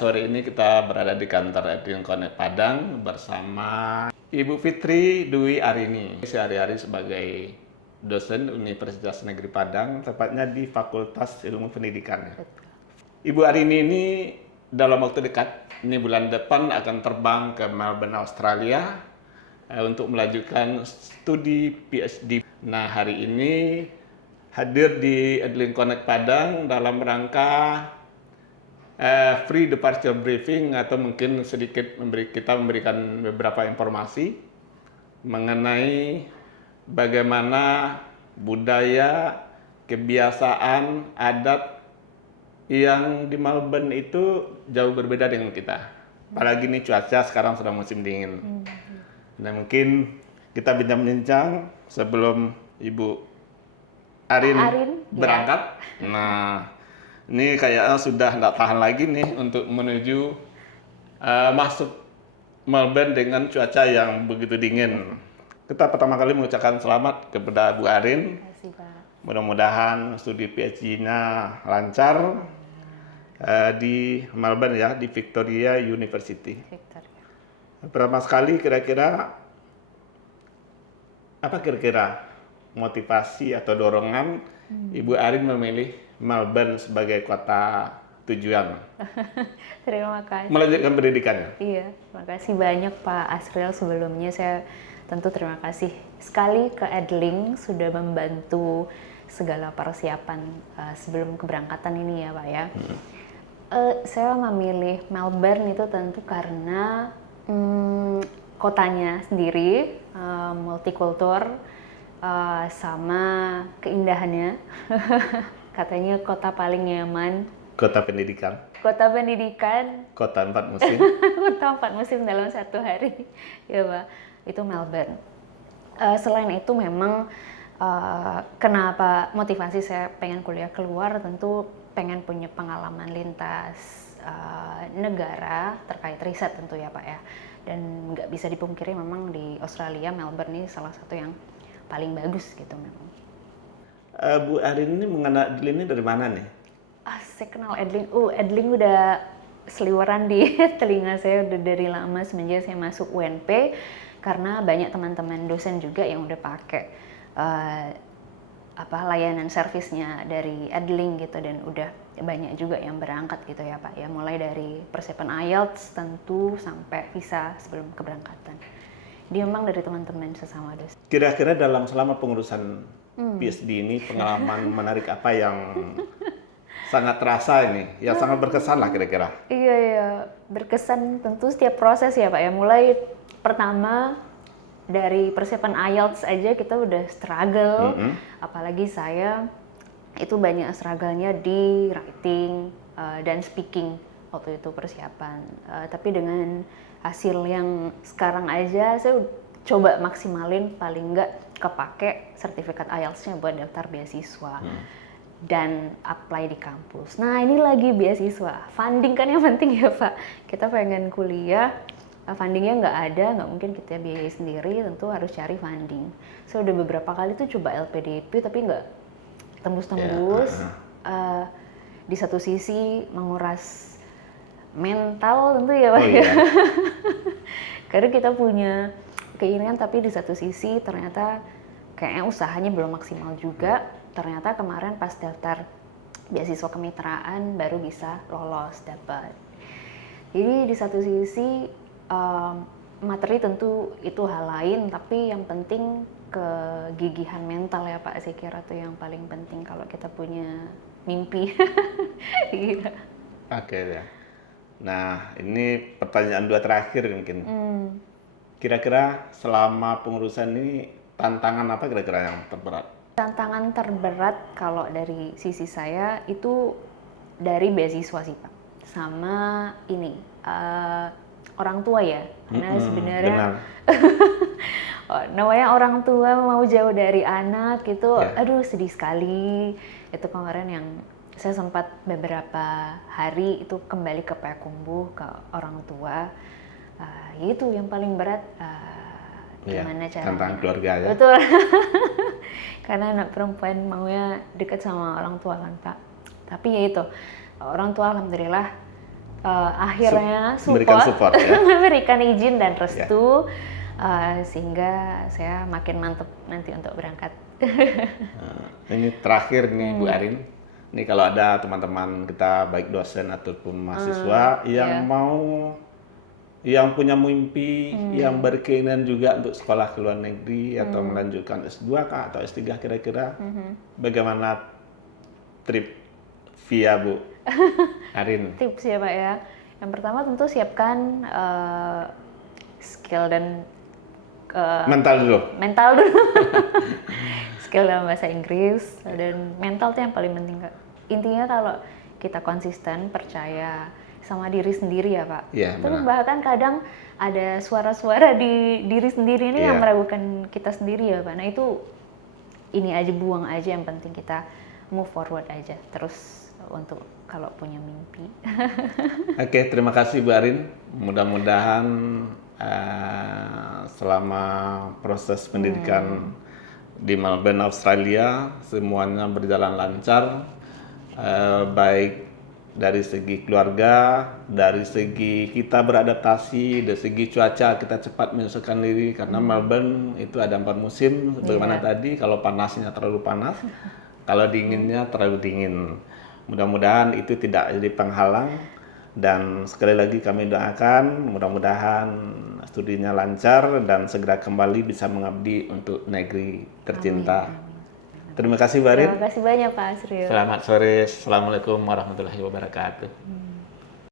Sore ini kita berada di kantor Edwin Connect Padang bersama Ibu Fitri Dwi Arini. Sehari-hari sebagai dosen Universitas Negeri Padang, tepatnya di Fakultas Ilmu Pendidikan. Ibu Arini ini dalam waktu dekat, ini bulan depan akan terbang ke Melbourne, Australia untuk melanjutkan studi PhD. Nah, hari ini hadir di Edwin Connect Padang dalam rangka free departure briefing atau mungkin sedikit memberikan beberapa informasi mengenai bagaimana budaya, kebiasaan, adat yang di Melbourne itu jauh berbeda dengan kita. Apalagi ini cuaca sekarang sudah musim dingin. Dan mungkin kita bincang-bincang sebelum Ibu Arin berangkat. Ya. Nah, ini kayaknya sudah nggak tahan lagi nih untuk menuju masuk Melbourne dengan cuaca yang begitu dingin. Kita pertama kali mengucapkan selamat kepada Bu Arin. Terima kasih, Pak. Mudah-mudahan studi PhD-nya lancar di Melbourne ya, di Victoria University. Victoria. Pertama sekali apa kira-kira motivasi atau dorongan Ibu Arin memilih Melbourne sebagai kota tujuan? Terima kasih. Melanjutkan pendidikannya? Iya, terima kasih banyak Pak Asril. Sebelumnya saya tentu terima kasih sekali ke Edling sudah membantu segala persiapan sebelum keberangkatan ini ya Pak ya. Saya memilih Melbourne itu tentu karena kotanya sendiri multikultur, sama keindahannya. Katanya kota paling nyaman. Kota pendidikan. Kota pendidikan. Kota 4 musim. Kota 4 musim dalam satu hari. Ya Pak, itu Melbourne. Selain itu memang kenapa motivasi saya pengen kuliah keluar, tentu pengen punya pengalaman lintas negara terkait riset tentu ya Pak ya. Dan nggak bisa dipungkiri memang di Australia, Melbourne ini salah satu yang paling bagus gitu memang. Bu Arin ini mengenal Edling ini dari mana nih? Saya kenal Edling. Edling udah seliweran di telinga saya udah dari lama semenjak saya masuk UNP, karena banyak teman-teman dosen juga yang udah pakai layanan servisnya dari Edling gitu, dan udah banyak juga yang berangkat gitu ya Pak ya, mulai dari persiapan IELTS tentu sampai visa sebelum keberangkatan. Dia memang dari teman-teman sesama dosen. Kira-kira selama pengurusan PhD ini pengalaman menarik apa yang sangat terasa ini, yang sangat berkesan lah kira-kira? Iya, berkesan tentu setiap proses ya Pak ya. Mulai pertama dari persiapan IELTS aja kita udah struggle, apalagi saya itu banyak struggle-nya di writing dan speaking waktu itu persiapan. Tapi dengan hasil yang sekarang aja saya coba maksimalin, paling nggak kepake sertifikat IELTS-nya buat daftar beasiswa dan apply di kampus. Nah ini lagi beasiswa, funding kan yang penting ya Pak. Kita pengen kuliah, fundingnya nggak ada, nggak mungkin kita biayai sendiri, tentu harus cari funding. Saya udah beberapa kali tuh coba LPDP tapi nggak tembus-tembus. Di satu sisi menguras mental tentu ya Pak. Karena kita punya keinginan, tapi di satu sisi ternyata kayaknya usahanya belum maksimal juga. Ternyata kemarin pas daftar beasiswa kemitraan baru bisa lolos dapat. Jadi di satu sisi materi tentu itu hal lain, tapi yang penting kegigihan mental ya Pak, saya kira tuh yang paling penting kalau kita punya mimpi. Gitu. Oke ya. Nah ini pertanyaan dua terakhir mungkin. Kira-kira selama pengurusan ini tantangan apa kira-kira yang terberat? Tantangan terberat kalau dari sisi saya itu dari beasiswa sih Pak, sama ini orang tua ya, karena sebenarnya namanya orang tua mau jauh dari anak itu, aduh sedih sekali. Itu kemarin yang saya sempat beberapa hari itu kembali ke Payakumbuh ke orang tua. Itu yang paling berat, gimana caranya? Tentang keluarga ya. Betul. Karena anak perempuan maunya dekat sama orang tua kan Pak. Tapi ya itu, orang tua alhamdulillah akhirnya memberikan support ya. memberikan izin dan restu, sehingga saya makin mantep nanti untuk berangkat. Ini terakhir nih Bu Arin. Nih kalau ada teman-teman kita baik dosen ataupun mahasiswa yang mau, yang punya mimpi, yang berkeinginan juga untuk sekolah ke luar negeri atau melanjutkan S2 kah atau S3 kira-kira, bagaimana trip via Bu Arin? Tips ya Pak ya. Yang pertama tentu siapkan skill dan Mental dulu. Skill dalam bahasa Inggris dan mental itu yang paling penting Kak. Intinya kalau kita konsisten, percaya sama diri sendiri ya Pak. Iya, Tapi benar. bahkan kadang ada suara-suara di diri sendiri ini yang Iya. meragukan kita sendiri ya Pak. Nah itu ini aja, buang aja, yang penting kita move forward aja. Terus untuk kalau punya mimpi. Oke, terima kasih Bu Arin. Mudah-mudahan selama proses pendidikan di Melbourne, Australia, semuanya berjalan lancar, baik dari segi keluarga, dari segi kita beradaptasi, dari segi cuaca kita cepat menyesuaikan diri karena Melbourne itu ada 4 musim, bagaimana tadi, kalau panasnya terlalu panas, kalau dinginnya terlalu dingin. Mudah-mudahan itu tidak jadi penghalang, dan sekali lagi kami doakan mudah-mudahan studinya lancar dan segera kembali bisa mengabdi untuk negeri tercinta. Terima kasih Bu Arin. Terima kasih banyak Pak Asril. Selamat sore. Assalamualaikum warahmatullahi wabarakatuh.